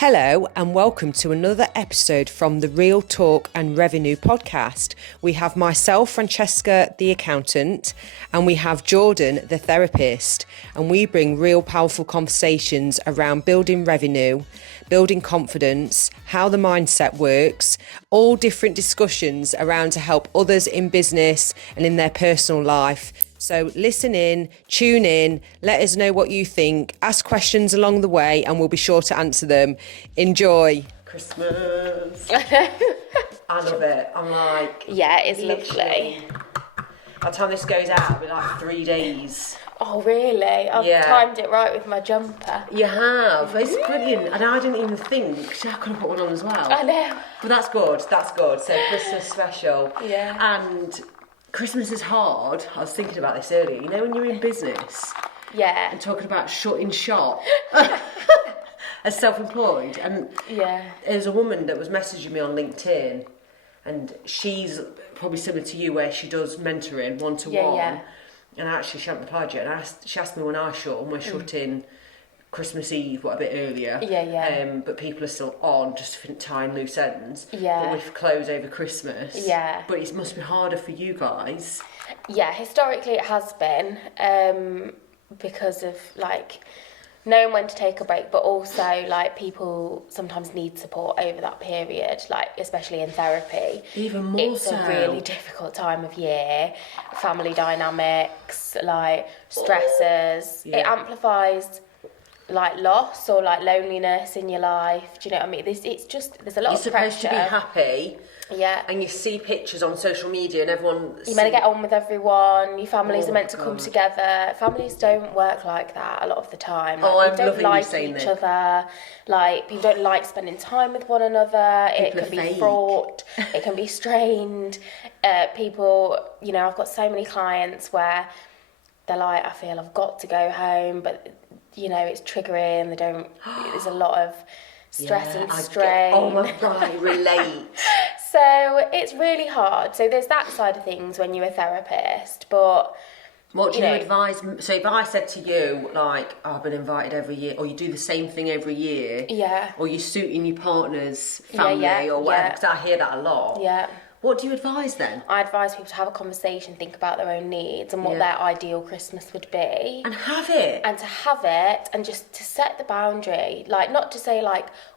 Hello and welcome to another episode from the Real Talk and Revenue podcast. We have myself, Francesca, the accountant, and we have Jordan, the therapist, and we bring real powerful conversations around building revenue, building confidence, how the mindset works, all different discussions around to help others in business and in their personal life. So listen in, tune in, let us know what you think, ask questions along the way and we'll be sure to answer them. Enjoy. Christmas. I love it. I'm like... Yeah, it's lovely. By the time this goes out, it'll be like 3 days. Oh, really? I've timed it right with my jumper. You have? It's brilliant. And I didn't even think, I could have put one on as well. I know. But that's good. So Christmas special. Yeah. And... Christmas is hard. I was thinking about this earlier. You know when you're in business? Yeah. And talking about shutting shop as self-employed. And there's a woman that was messaging me on LinkedIn and she's probably similar to you where she does mentoring one-to-one. Yeah. And actually she hadn't replied yet. And she asked me when I shut and we're shutting Christmas Eve, a bit earlier. Yeah. But people are still on just to tie loose ends. Yeah. But we close over Christmas. Yeah. But it must be harder for you guys. Yeah, historically it has been because of knowing when to take a break, but also people sometimes need support over that period, especially in therapy. Even more it's a really difficult time of year. Family dynamics, stressors. Yeah. It amplifies loss or loneliness in your life. Do you know what I mean? There's a lot of pressure. You're supposed to be happy. Yeah. And you see pictures on social media and everyone... You're meant to get on with everyone. Your families are meant to come together. Families don't work like that a lot of the time. I'm don't loving you saying each other. People don't like spending time with one another. It can be fraught. It can be strained. People, I've got so many clients where they're like, I feel I've got to go home, but... it's triggering. There's a lot of stress and strain. Oh my God, I relate. So it's really hard. So there's that side of things when you're a therapist, but... What do you advise? So if I said to you, I've been invited every year, or you do the same thing every year, or you're suiting your partner's family or whatever, because I hear that a lot. Yeah. What do you advise then? I advise people to have a conversation, think about their own needs and what their ideal Christmas would be. And have it. And to have it and just to set the boundary. Not to say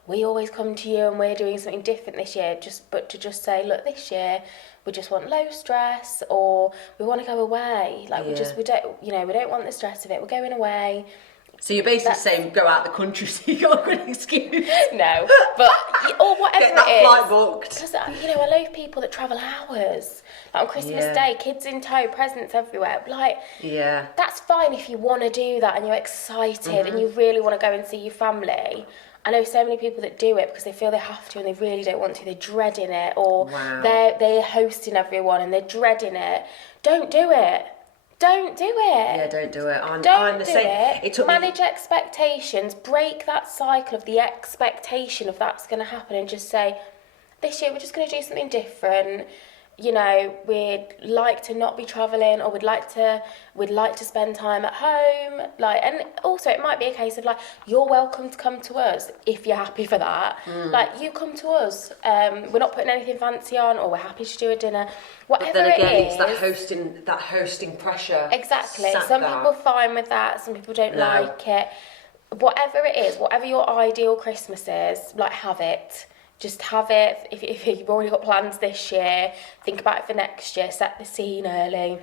we always come to you and we're doing something different this year, but to just say, look, this year we just want low stress, or we want to go away. We don't want the stress of it. We're going away. So you're basically saying go out the country so you got a good excuse. No, but or whatever Get that it is. flight booked. Because I know people that travel hours. On Christmas Day, kids in tow, presents everywhere. That's fine if you want to do that and you're excited and you really want to go and see your family. I know so many people that do it because they feel they have to and they really don't want to. They're dreading it, or they're hosting everyone and they're dreading it. Don't do it. Don't do it. Yeah, don't do it. I'm the do same. It. Manage expectations. Break that cycle of the expectation of that's going to happen, and just say, this year we're just going to do something different. We'd like to not be travelling, or we'd like to spend time at home. And also it might be a case of you're welcome to come to us if you're happy for that. You come to us. We're not putting anything fancy on, or we're happy to do a dinner. Whatever but then again, it is, it's that hosting pressure. Exactly. Some people are fine with that. Some people don't like it. Whatever it is, whatever your ideal Christmas is, have it. Just have it. If you've already got plans this year, think about it for next year. Set the scene early.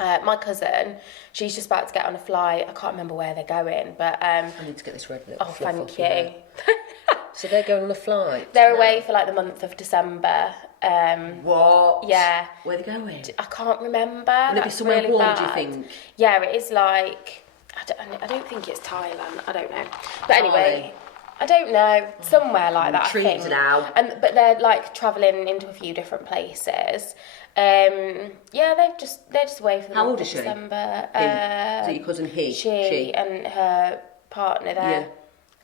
My cousin, she's just about to get on a flight. I can't remember where they're going, but... I need to get this red lip. Oh, thank you. So they're going on a flight? They're away for the month of December. What? Yeah. Where are they going? I can't remember. Will it be somewhere really warm, bad. do you think? Yeah, it is I don't think it's Thailand. I don't know. But anyway... I don't know, somewhere like that. Intrigued I think. now. But they're travelling into a few different places. They're just away for the month of December. Is it your cousin? She and her partner. They're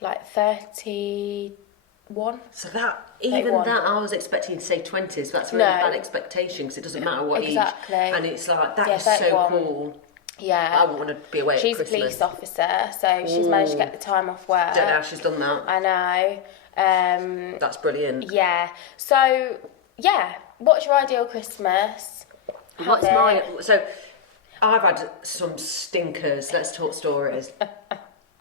31. So I was expecting to say 20s. That's a really bad expectation because it doesn't matter what age. And it's that is so cool. Yeah. I wouldn't want to be away at She's Christmas. a police officer, so she's managed to get the time off work. Don't know how she's done that. I know. That's brilliant. Yeah. So, yeah. What's your ideal Christmas? So, I've had some stinkers. Let's talk stories.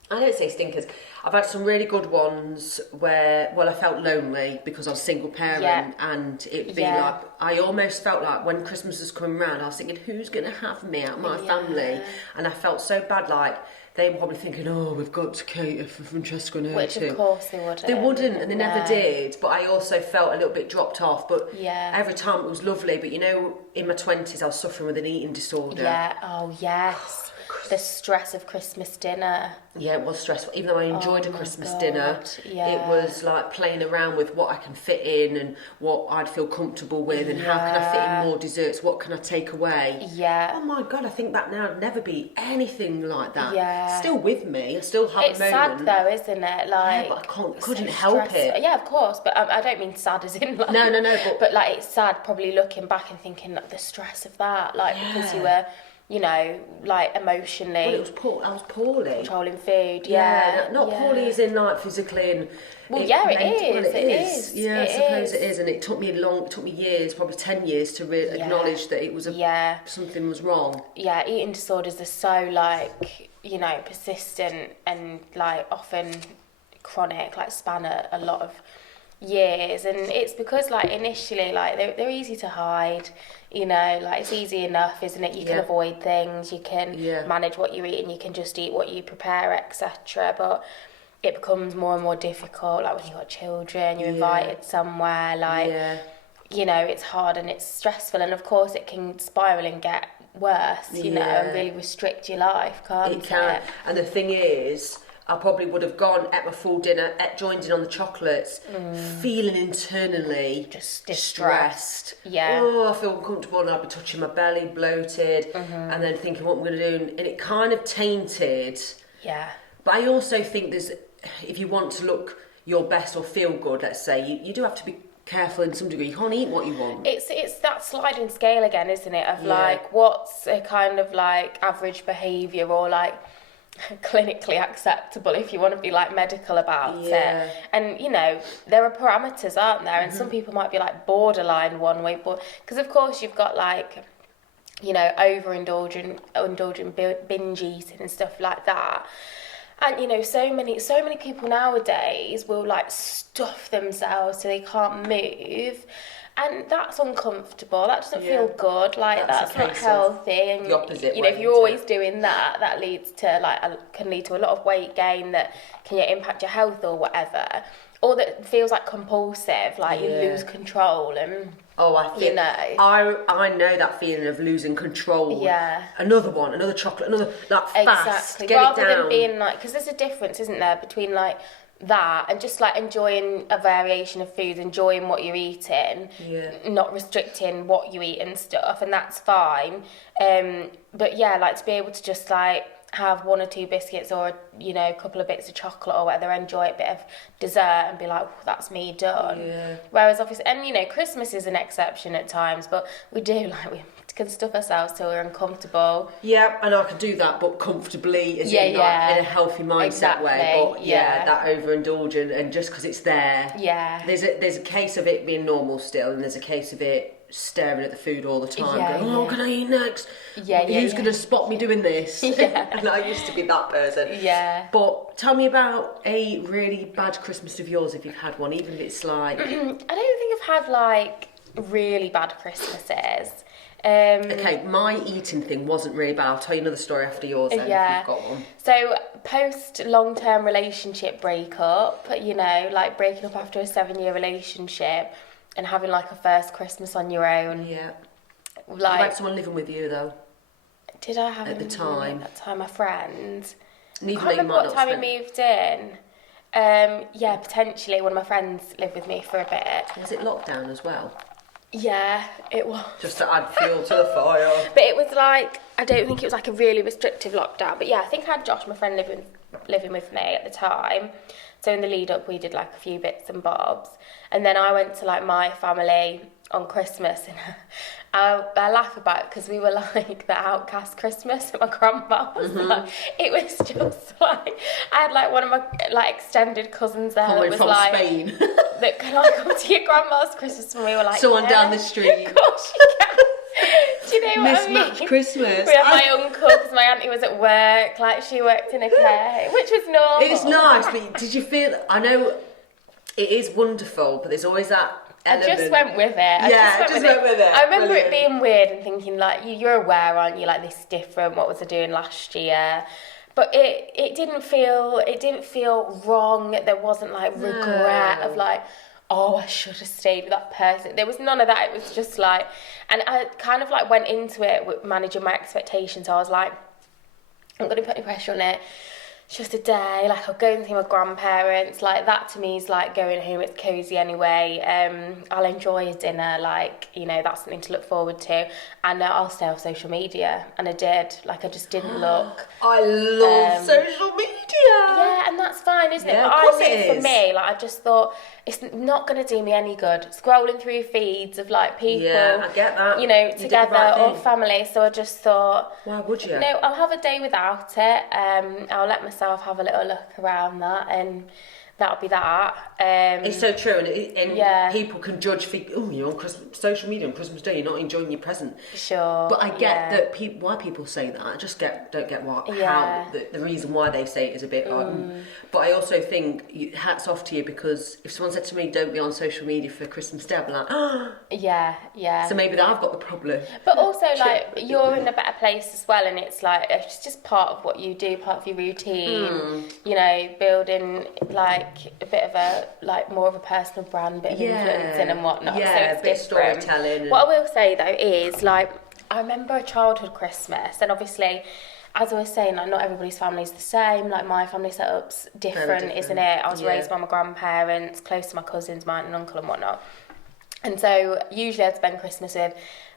I don't say stinkers. I've had some really good ones where, I felt lonely because I was a single parent, and it'd be like, I almost felt like when Christmas was coming around, I was thinking, who's going to have me out of my family? And I felt so bad, like, they were probably thinking, oh, we've got to cater for Francesca and her Which, too. of course, they wouldn't. They wouldn't, and they never did. But I also felt a little bit dropped off. But every time it was lovely. But, in my 20s, I was suffering with an eating disorder. Yeah, oh, yes. The stress of Christmas dinner. Yeah, it was stressful. Even though I enjoyed a Christmas dinner, it was like playing around with what I can fit in and what I'd feel comfortable with and how can I fit in more desserts, what can I take away. Yeah. Oh my God, I think that now would never be anything like that. Yeah. Still with me, I still have It's a moment. sad though, isn't it? Like, but I couldn't help it. Yeah, of course, but I don't mean sad as in like... No, but like, it's sad probably looking back and thinking like, the stress of that, like, because you were... like emotionally. Well, I was poorly. Controlling food, not poorly as in like physically and. Well, it is. Yeah, I suppose it is, and it took me years, probably 10 years, to acknowledge that it was something was wrong. Yeah, eating disorders are so like persistent and like often chronic, like span a lot of years, and it's because like initially like they're easy to hide. Like it's easy enough, isn't it? You can avoid things, you can manage what you eat, and you can just eat what you prepare, etc. But it becomes more and more difficult, like when you've got children, you're invited somewhere, like it's hard and it's stressful, and of course it can spiral and get worse, and really restrict your life, can't it? It can. And the thing is, I probably would have gone, ate my full dinner, joined in on the chocolates, feeling internally just distressed. Yeah. Oh, I feel uncomfortable, and I'd be touching my belly, bloated, and then thinking what I'm going to do, and it kind of tainted. Yeah. But I also think if you want to look your best or feel good, let's say, you do have to be careful in some degree. You can't eat what you want. It's that sliding scale again, isn't it? Of like, what's a kind of like average behaviour or like clinically acceptable, if you want to be like medical about it. And there are parameters, aren't there? And some people might be like borderline one way, but because of course you've got like overindulgent binge eating and stuff like that. And so many people nowadays will like stuff themselves so they can't move, and that's uncomfortable. That doesn't feel good. Like that's not healthy. And the opposite if you're always doing that, that leads to can lead to a lot of weight gain that can impact your health or whatever. Or that feels like compulsive, like you lose control and. Oh, I think I know that feeling of losing control. Yeah. Another chocolate, another fast. Exactly. Get Rather it down. than being like, because there's a difference, isn't there, between like that and just like enjoying a variation of foods, enjoying what you're eating, not restricting what you eat and stuff, and that's fine. But like to be able to just like have one or two biscuits or a couple of bits of chocolate or whatever, enjoy a bit of dessert and be like, oh, that's me done. Whereas obviously, and Christmas is an exception at times, but we can stuff ourselves till we're uncomfortable. Yeah, and I can do that, but comfortably, in a healthy mindset way. But that overindulgent, and just because it's there. Yeah. There's a case of it being normal still, and there's a case of it staring at the food all the time, going, what can I eat next? Who's going to spot me doing this? And I used to be that person. Yeah. But tell me about a really bad Christmas of yours, if you've had one, even if it's like... I don't think I've had like really bad Christmases. Okay, my eating thing wasn't really bad. I'll tell you another story after yours then, if you've got one. So, post long-term relationship breakup, like breaking up after a 7-year relationship and having like a first Christmas on your own. Yeah. Like, you had someone living with you though. Did I have at the time? At that time, my friend. I can't remember what time we moved in. Potentially one of my friends lived with me for a bit. Was it lockdown as well? Yeah, it was. Just to add fuel to the fire. But it was like, I don't think it was like a really restrictive lockdown. But yeah, I think I had Josh, my friend, living living with me at the time. So in the lead up, we did like a few bits and bobs. And then I went to like my family on Christmas, and I laugh about it because we were like the outcast Christmas at my grandma's. Like, it was just like, I had like one of my like extended cousins there that was from like, Spain. that can I come to your grandma's Christmas? And we were like, someone yeah, down the street. of course you can. Do you know what I Mismatched mean? Christmas. We had my uncle, because my auntie was at work, like she worked in a care, which was normal. It's nice, but did you feel, I know it is wonderful, but there's always that element. I just went with it. I just went with it. I remember it being weird and thinking, like, you're aware, aren't you? Like, this is different. What was I doing last year? But it didn't feel wrong. There wasn't like regret of like, oh, I should have stayed with that person. There was none of that. It was just like, and I kind of like went into it with managing my expectations. I was like, I'm going to put any pressure on it. It's just a day, like I'll go and see my grandparents, like that to me is like going home, it's cosy anyway. I'll enjoy a dinner, like, you know, that's something to look forward to. And I'll stay off social media, and I did, like I just didn't look. I love social media. Yeah, and that's fine, isn't it? Yeah, But of course I it knew for is. me, like I just thought, it's not going to do me any good. Scrolling through feeds of like people, Yeah, I get that. you know, You did the together right or thing. family. So I just thought, Why would you? no, I'll have a day without it. I'll let myself have a little look around that, and that'll be that. It's so true, and Yeah. people can judge, you're on social media on Christmas Day, you're not enjoying your present. Sure. But I get yeah. that why people say that. I just don't get how Yeah. the reason why they say it is a bit like. But I also think hats off to you, because if someone said to me, "Don't be on social media for Christmas Day," I'd be like, Yeah. So maybe I've got the problem. But also, like, you're in a better place as well, and it's like, it's just part of what you do, part of your routine, you know, building, like, a bit of a, like, more of a personal brand, bit of influencing and whatnot. Yeah, so it's a bit of different. storytelling. And... What I will say, though, is, like, I remember a childhood Christmas, and obviously, as I was saying, like, not everybody's family is the same. Like, my family setup's different, isn't it? I was raised by my grandparents, close to my cousins, my aunt and uncle and whatnot. And so usually I'd spend Christmas with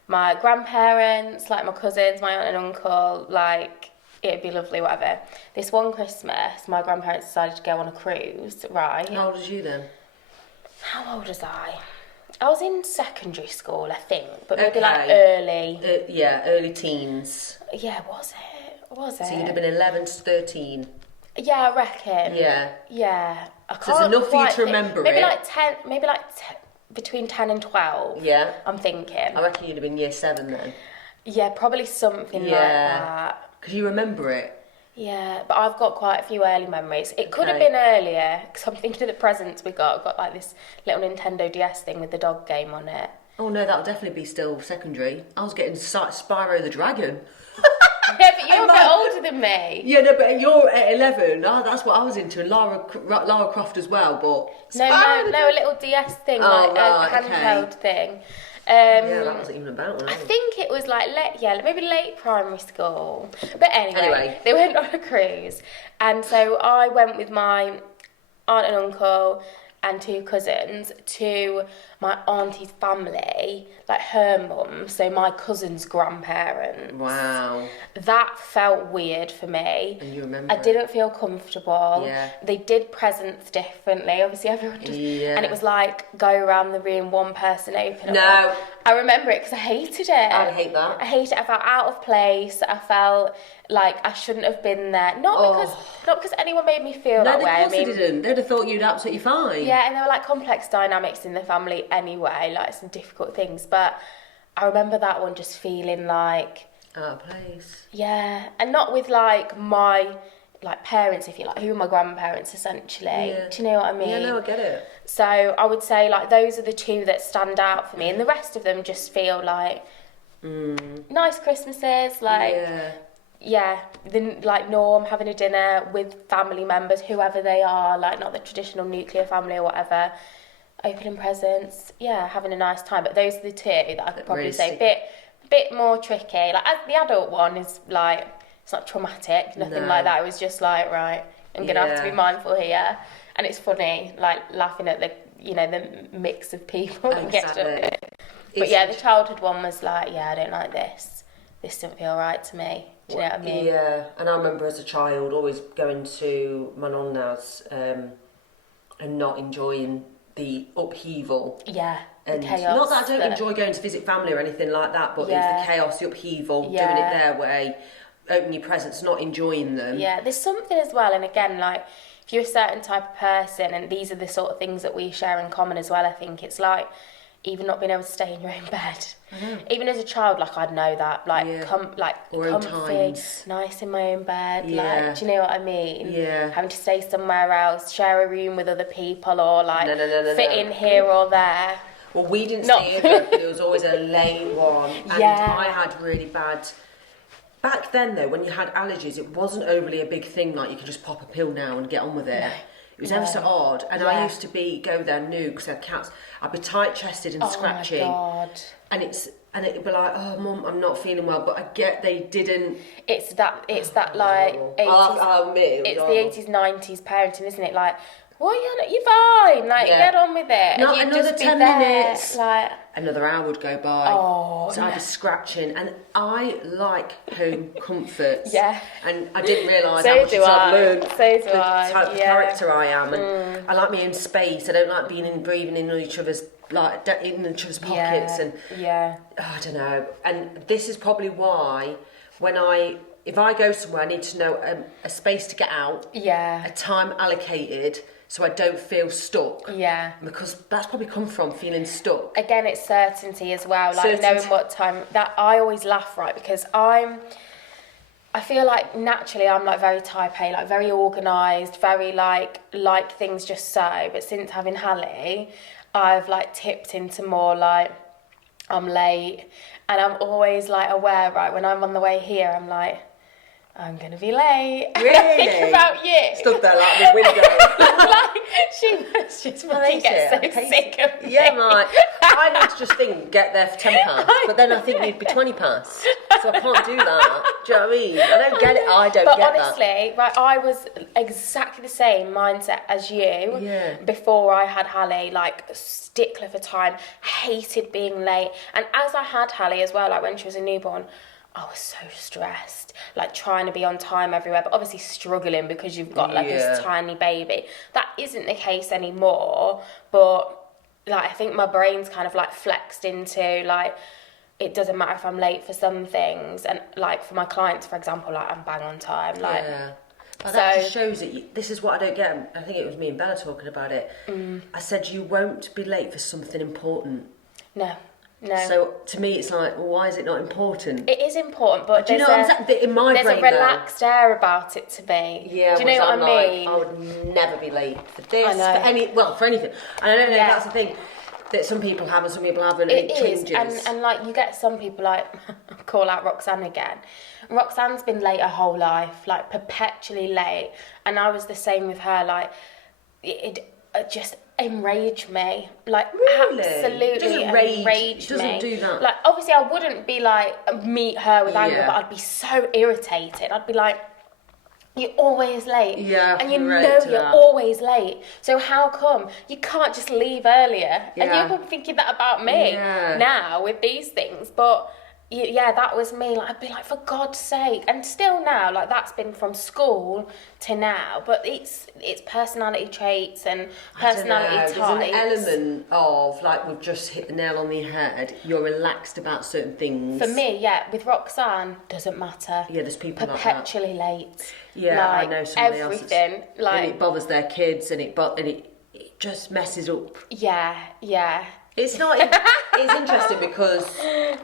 my grandparents, like my cousins, my aunt and uncle, like it'd be lovely, whatever. This one Christmas, my grandparents decided to go on a cruise, right? How old was you then? How old was I? I was in secondary school, I think, but maybe like early. Early teens. Yeah, was it? Was it? So you'd have been 11 to 13. Yeah, I reckon. Yeah. Yeah. I can't So it's enough for you quite to remember maybe it. Like 10, maybe like between 10 and 12. Yeah. I'm thinking. I reckon you'd have been year 7 then. Yeah, probably something like that. Because you remember it. Yeah, but I've got quite a few early memories. It could have been earlier, because I'm thinking of the presents we got. I've got like this little Nintendo DS thing with the dog game on it. Oh no, that'll definitely be still secondary. I was getting Spyro the Dragon. Yeah, but you're a bit older than me. Yeah, no, but you're at 11. Oh, that's what I was into. And Lara Croft as well, but... No, a little DS thing, like a handheld thing. Yeah, that wasn't even about one. I think it was like maybe late primary school. But anyway, they went on a cruise, and so I went with my aunt and uncle and 2 cousins to my auntie's family, like her mum, so my cousin's grandparents. Wow. That felt weird for me. And you remember I didn't feel comfortable. Yeah. They did presents differently. Obviously, everyone just... Yeah. And it was like, go around the room, one person open No. up. I remember it because I hated it. I hate that. I hate it. I felt out of place. I felt like I shouldn't have been there. Not because anyone made me feel that way. No, of course they didn't. They'd have thought you'd absolutely fine. Yeah, and there were like complex dynamics in the family anyway, like some difficult things. But I remember that one just feeling like... Out of place. Yeah, and not with like my like parents, if you like, who are my grandparents essentially. Yeah. Do you know what I mean? Yeah, no, I get it. So I would say like those are the 2 that stand out for me, and the rest of them just feel like nice Christmases, like the like norm, having a dinner with family members, whoever they are, like not the traditional nuclear family or whatever, opening presents, having a nice time. But those are the 2 that I could probably Really say bit more tricky. Like as the adult one is like, it's not traumatic, nothing like that. It was just like, right, I'm gonna have to be mindful here. And it's funny, like laughing at the the mix of people that get to it. But the childhood one was like, I don't like this. This didn't feel right to me. Do you know what I mean? Yeah, and I remember as a child always going to my nonna's and not enjoying the upheaval. Yeah, And the chaos. not that I don't enjoy going to visit family or anything like that, but it's the chaos, the upheaval, doing it their way, opening your presents, not enjoying them. Yeah, there's something as well, and again, like, if you're a certain type of person, and these are the sort of things that we share in common as well, I think it's like, even not being able to stay in your own bed. Even as a child, like, I'd know that, like, comfy, nice in my own bed, like, do you know what I mean? Yeah. Having to stay somewhere else, share a room with other people, or like, fit in here or there. Well, we didn't stay over, but there was always a late one, and I had really bad. Back then, though, when you had allergies, it wasn't overly a big thing. Like, you could just pop a pill now and get on with it. No. It was ever so odd, and I used to go there new because I had cats. I'd be tight-chested and scratching, my God. and it'd be like, oh, Mum, I'm not feeling well. But I get they didn't. It's that like 80s. I'll admit, it's the 80s, 90s parenting, isn't it? Like, what you're fine. Like, get on with it. Not and another just 10 there, minutes. Like, another hour would go by. Oh, so I'd be scratching, and I like home comforts. Yeah. And I didn't realise how much I've learned. The Type of character I am, and I like my own space. I don't like breathing in each other's pockets, and I don't know. And this is probably why if I go somewhere, I need to know a space to get out. Yeah. A time allocated. So I don't feel stuck. Yeah. Because that's probably come from feeling stuck. Again, it's certainty as well. Like knowing what time. That I always laugh, right? Because I feel like naturally I'm like very type A, like very organised, very like things just so. But since having Hallie, I've like tipped into more like I'm late, and I'm always like aware, right? When I'm on the way here, I'm like, I'm going to be late. Really? I think about you. Stood there like the window. Like, she must just fucking get so sick of me. Yeah, right. I need to just think, get there for 10 past, but then I think you'd be 20 past. So I can't do that. Do you know what I mean? I don't get it. I don't get that. But honestly, right, I was exactly the same mindset as you before I had Hallie, like stickler for time, hated being late. And as I had Hallie as well, like when she was a newborn, I was so stressed, like trying to be on time everywhere, but obviously struggling because you've got like this tiny baby. That isn't the case anymore, but like I think my brain's kind of like flexed into like, it doesn't matter if I'm late for some things, and like for my clients, for example, like I'm bang on time. Like, But that just shows that this is what I don't get. I think it was me and Bella talking about it. I said you won't be late for something important. No. So to me, it's like, well, why is it not important? It is important, but do you know what I'm saying? In my there's brain, a relaxed air about it to me. Yeah, do you know what I mean? I would never be late for this, for anything. And I don't know if that's the thing that some people have and some people haven't. It changes. And like you get some people like call out Roxanne again. Roxanne's been late her whole life, like perpetually late, and I was the same with her. Like it just enraged me, like absolutely enraged me. Doesn't do that. Like obviously I wouldn't be like meet her with anger, but I'd be so irritated. I'd be like, you're always late, and you know you're always late. So how come you can't just leave earlier? And you're probably thinking that about me now with these things, but. Yeah, that was me. Like I'd be like, for God's sake, and still now, like that's been from school to now. But it's personality traits and personality types. There's an element of like we've just hit the nail on the head. You're relaxed about certain things. For me, with Roxanne, doesn't matter. Yeah, there's people perpetually like that. late. Yeah, like, I know somebody everything. Else. Like and it bothers their kids, and it just messes up. Yeah. It's not. It's interesting because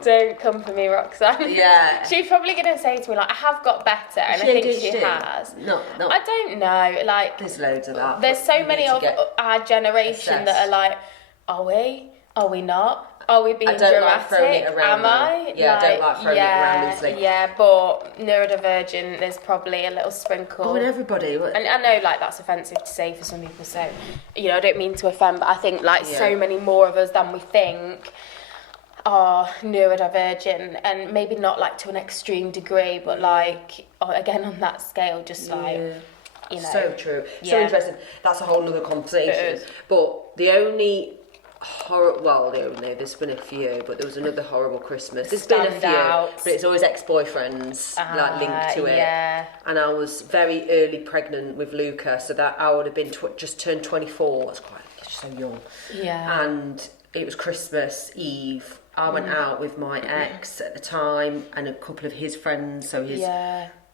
don't come for me, Roxanne. Yeah, she's probably gonna say to me like, "I have got better," and I think she has. No. I don't know. Like, there's loads of that. There's so many of our generation that are like, "Are we? Are we not? Are we being dramatic? Like throwing it around. Am I? Yeah, I don't like throwing it around loosely. Yeah, but neurodivergent, there's probably a little sprinkle. Oh, and everybody. And I know, like, that's offensive to say for some people, so, you know, I don't mean to offend, but I think, like, so many more of us than we think are neurodivergent, and maybe not, like, to an extreme degree, but, like, again, on that scale, just, like, you know. So true. So interesting. That's a whole nother conversation. But the only Well, there's been a few, but there was another horrible Christmas. There's been a few, but it's always ex-boyfriends like linked to it. Yeah. And I was very early pregnant with Luca, so that I would have been just turned 24. That's quite so young. Yeah. And it was Christmas Eve. I went out with my ex at the time and a couple of his friends, so his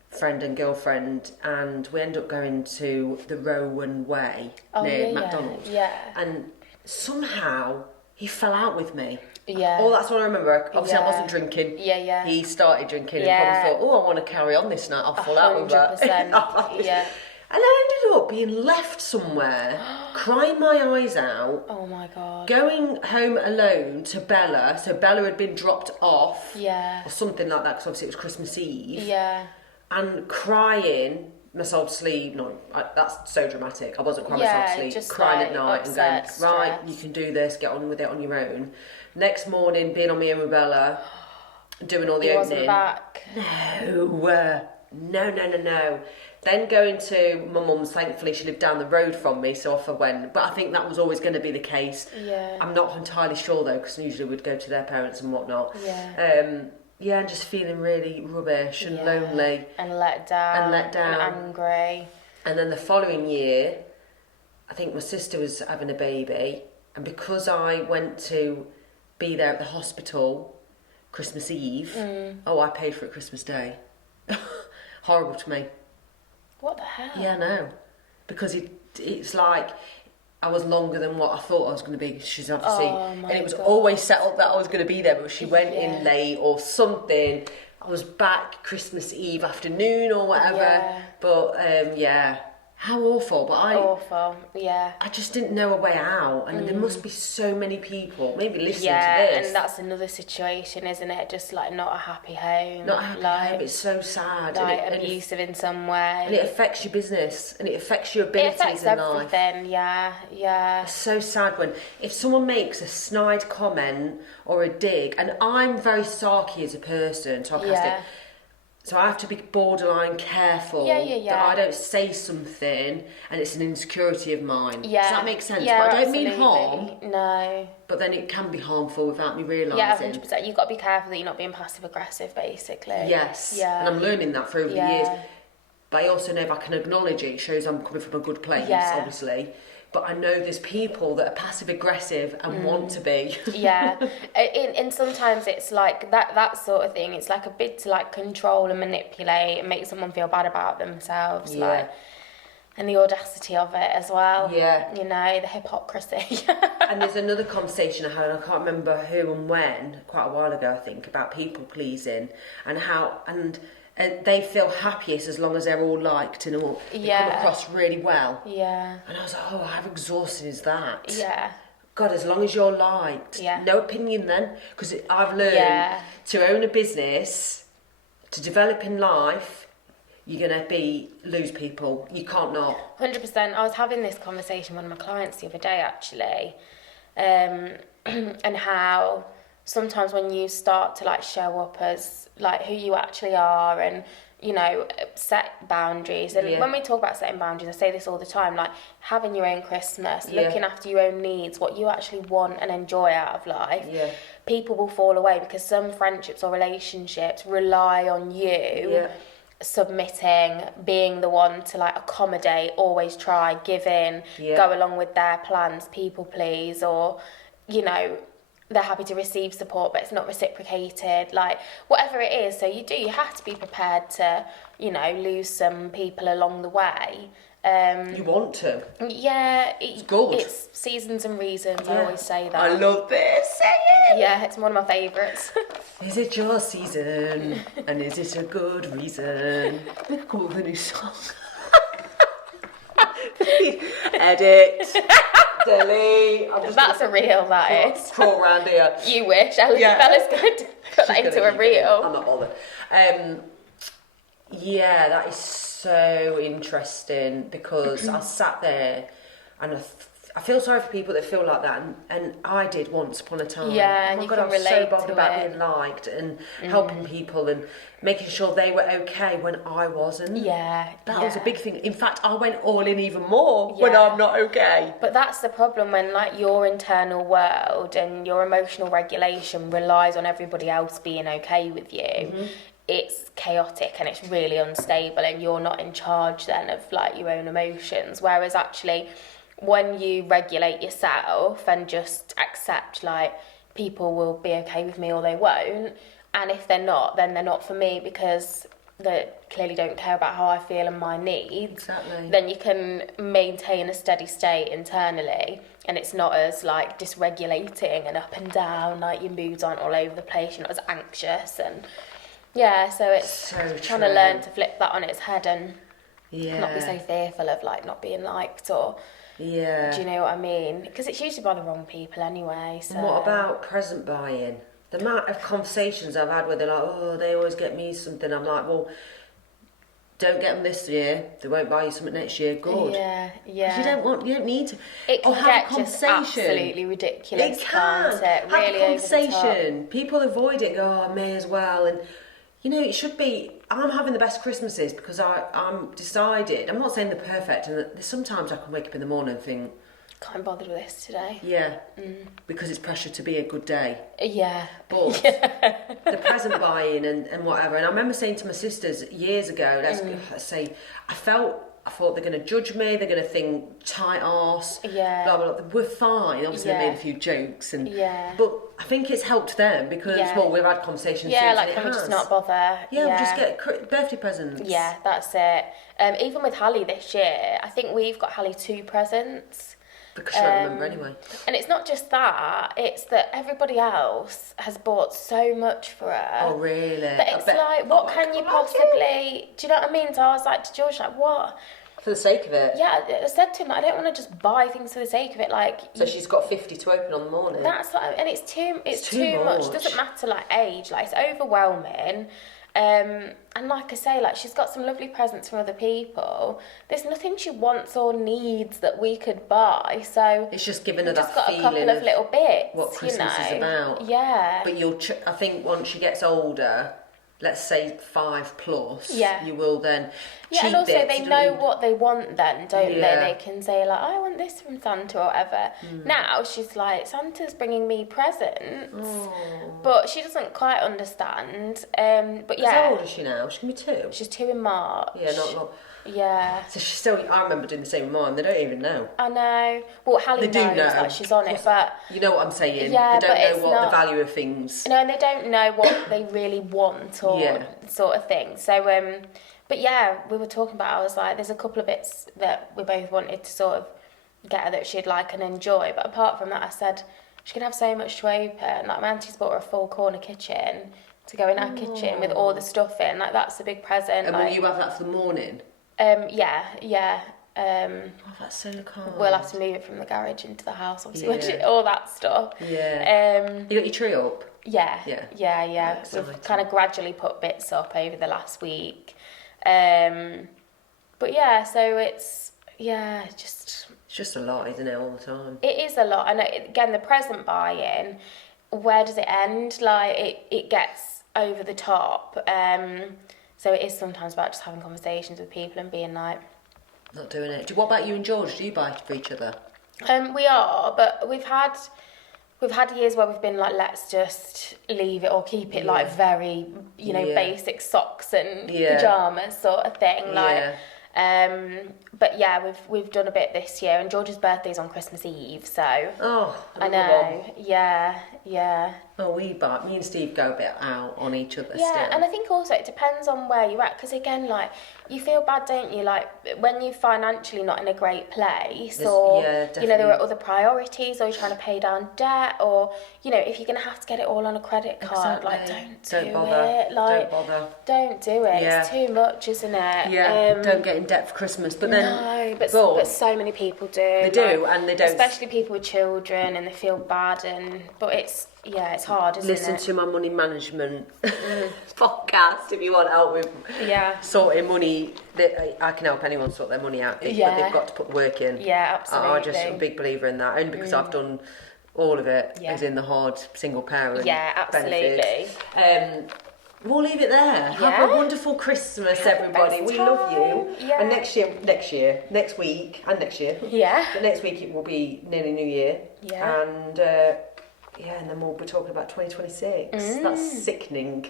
friend and girlfriend, and we ended up going to the Rowan Way near McDonald's. Yeah. And somehow he fell out with me. Yeah. Oh, that's what I remember. Obviously, I wasn't drinking. Yeah. He started drinking and probably thought, oh, I want to carry on this night. I'll fall out with her. 100%. Yeah. And I ended up being left somewhere, crying my eyes out. Oh my God. Going home alone to Bella. So Bella had been dropped off. Yeah. Or something like that, because obviously it was Christmas Eve. Yeah. And crying myself to sleep. No, that's so dramatic. I wasn't crying myself to sleep. Just crying like at night and going, right, you can do this, get on with it on your own. Next morning, being on my own with Bella, doing all the opening. He wasn't back. No. Then going to my mum's, thankfully she lived down the road from me, so off I went. But I think that was always going to be the case. Yeah. I'm not entirely sure though, because usually we'd go to their parents and whatnot. Yeah. And just feeling really rubbish and lonely. And let down. And angry. And then the following year, I think my sister was having a baby, and because I went to be there at the hospital Christmas Eve, I paid for it Christmas Day. Horrible to me. What the hell? Yeah, no. Because it's like I was longer than what I thought I was going to be. She's obviously... and it was always set up that I was going to be there, but she went in late or something. I was back Christmas Eve afternoon or whatever. Yeah. But, how awful. But Awful, yeah. I just didn't know a way out. And there must be so many people maybe listening to this. Yeah, and that's another situation, isn't it? Just like not a happy home. Not a happy home. It's so sad. Like abusive in some way. And it affects your business and it affects your abilities in life. It affects everything, yeah. It's so sad if someone makes a snide comment or a dig, and I'm very sarky as a person, sarcastic. So I have to be borderline careful that I don't say something and it's an insecurity of mine. Yeah. Does that make sense? Yeah, but I don't mean harm. No. But then it can be harmful without me realising. Yeah, 100%. You've got to be careful that you're not being passive aggressive, basically. Yes. Yeah. And I'm learning that through the years. But I also know if I can acknowledge it, it shows I'm coming from a good place, obviously. But I know there's people that are passive aggressive and want to be. And sometimes it's like that sort of thing. It's like a bit to like control and manipulate and make someone feel bad about themselves. Like, and the audacity of it as well. Yeah. You know, the hypocrisy. And there's another conversation I had, and I can't remember who and when, quite a while ago I think, about people pleasing and how... And they feel happiest as long as they're all liked and all they come across really well. Yeah. And I was like, how exhausting is that? Yeah. God, as long as you're liked. Yeah. No opinion then. Because I've learned to own a business, to develop in life, you're going to lose people. You can't not. 100%. I was having this conversation with one of my clients the other day, actually. And how... sometimes when you start to like show up as like who you actually are and you know set boundaries and when we talk about setting boundaries, I say this all the time, like having your own Christmas, looking after your own needs, what you actually want and enjoy out of life, people will fall away because some friendships or relationships rely on you submitting, being the one to like accommodate, always try, give in, go along with their plans, people please, or you know they're happy to receive support but it's not reciprocated, like whatever it is. So you have to be prepared to, you know, lose some people along the way. You want to. Yeah. It's good. It's seasons and reasons, I always say that. I love this, say it! Yeah, it's one of my favourites. Is it your season? And is it a good reason? Come up with a new song. Edit. Delete. That's a reel, that is. Crawl round here. You wish. Bella's going to put that into a reel. I'm not bothered. That is so interesting because I sat there and I feel sorry for people that feel like that, and I did once upon a time. Yeah, oh and my you God, can I was so relate bothered to about it. being liked and helping people and making sure they were okay when I wasn't. Yeah, that was a big thing. In fact, I went all in even more when Yeah. I'm not okay. But that's the problem when like your internal world and your emotional regulation relies on everybody else being okay with you. It's chaotic and it's really unstable, and you're not in charge then of like your own emotions. Whereas actually, when you regulate yourself and just accept like people will be okay with me or they won't, and if they're not, then they're not for me because they clearly don't care about how I feel and my needs. Exactly. Then you can maintain a steady state internally, and it's not as like dysregulating and up and down, like your moods aren't all over the place, you're not as anxious. And yeah, so it's trying to learn to flip that on its head and not be so fearful of like not being liked or do you know what I mean? Because it's usually by the wrong people anyway. So And what about present buying? The amount of conversations I've had where they're like, oh, they always get me something. I'm like, well, don't get them this year. They won't buy you something next year. Good. Yeah. Because you don't need to. It can have get a conversation. just absolutely ridiculous. It can. Can't it? Really have a conversation. over the top. People avoid it. Go, oh, I may as well. And you know, it should be. I'm having the best Christmases because I'm decided. I'm not saying they're perfect, and sometimes I can wake up in the morning and think, Can't bother with this today. yeah, because it's pressure to be a good day. Yeah. But the present buying and whatever. And I remember saying to my sisters years ago, let's say, I thought they're going to judge me, they're going to think tight arse, Yeah. blah, blah, blah. We're fine. Obviously, I Yeah. made a few jokes. Yeah. But I think it's helped them because, Yeah. well, we've had conversations Yeah, since like and it can we has. just not bother? Yeah, we'll just get birthday presents. Yeah, that's it. Even with Hallie this year, I think we've got Hallie 2 presents. Because she won't remember anyway. And it's not just that, it's that everybody else has bought so much for her. Oh, really? That it's like, what can you possibly... Do you know what I mean? So I was like to George, like, what? For the sake of it. Yeah, I said to him, like, I don't want to just buy things for the sake of it. Like, So she's got 50 to open on the morning. that's like, and it's too too much. much. It doesn't matter like age, like it's overwhelming. And like I say, like she's got some lovely presents from other people. There's nothing she wants or needs that we could buy. So It's just giving her we've that just got a feeling couple of little bits. what Christmas you know? is about. Yeah. But I think once she gets older, let's say 5 plus, Yeah. you will then Yeah, and also they know what they want then, don't they? Yeah. They can say like, I want this from Santa or whatever. Now she's like, Santa's bringing me presents, but she doesn't quite understand. But yeah, How old is she now? She can be 2. she's 2 in March. Yeah, not long. Yeah, So she's still. I remember doing the same with mine. They don't even know. I know. Well, Hallie They do knows know. like she's on it, but You know what I'm saying? Yeah, they but don't it's know what not- the value of things. and they don't know what they really want or Yeah. sort of thing. So, but yeah, we were talking about. I was like, there's a couple of bits that we both wanted to sort of get her that she'd like and enjoy. But apart from that, I said she can have so much to open. Like my auntie's bought her a full corner kitchen to go in our kitchen with all the stuff in. Like that's a big present. And like, will you have that for the morning? yeah. Oh, that's so kind. We'll have to move it from the garage into the house, obviously, when Yeah. all that stuff. Yeah. You got your tree up? Yeah. Yeah. We've Exciting. kind of gradually put bits up over the last week. But yeah, so it's It's just a lot, isn't it, all the time? it is a lot. And again, the present buying, where does it end? Like it gets over the top. So it is sometimes about just having conversations with people and being like, Not doing it. What about you and George? Do you buy for each other? we are, but we've had years where we've been like, let's just leave it or keep it like very, basic socks and pajamas sort of thing. Like, but yeah, we've done a bit this year, and George's birthday's on Christmas Eve, so I know. One. Yeah. Oh, me and Steve go a bit out on each other Yeah, still. and I think also it depends on where you're at, because again, like, you feel bad, don't you? Like, when you're financially not in a great place, or, there are other priorities, or you're trying to pay down debt, or, if you're going to have to get it all on a credit card, like, don't bother. it. Like, don't bother. Don't do it. Yeah. It's too much, isn't it? Yeah, don't get in debt for Christmas. But then... No, but so many people do. They do, and they don't... Especially people with children, and they feel bad, but Yeah, it's hard, isn't Listen it? to my money management podcast if you want help with sorting money. I can help anyone sort their money out, but they've got to put the work in. Yeah, absolutely. I'm a big believer in that, only because I've done all of it, as in the hard single parent absolutely. benefits. We'll leave it there. Have a wonderful Christmas, everybody. We love you. Yeah. And next week, and next year. Yeah. But next week it will be nearly New Year. Yeah. And and then we'll be talking about 2026. That's sickening.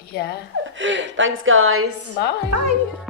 Yeah. Thanks, guys. Bye. Bye.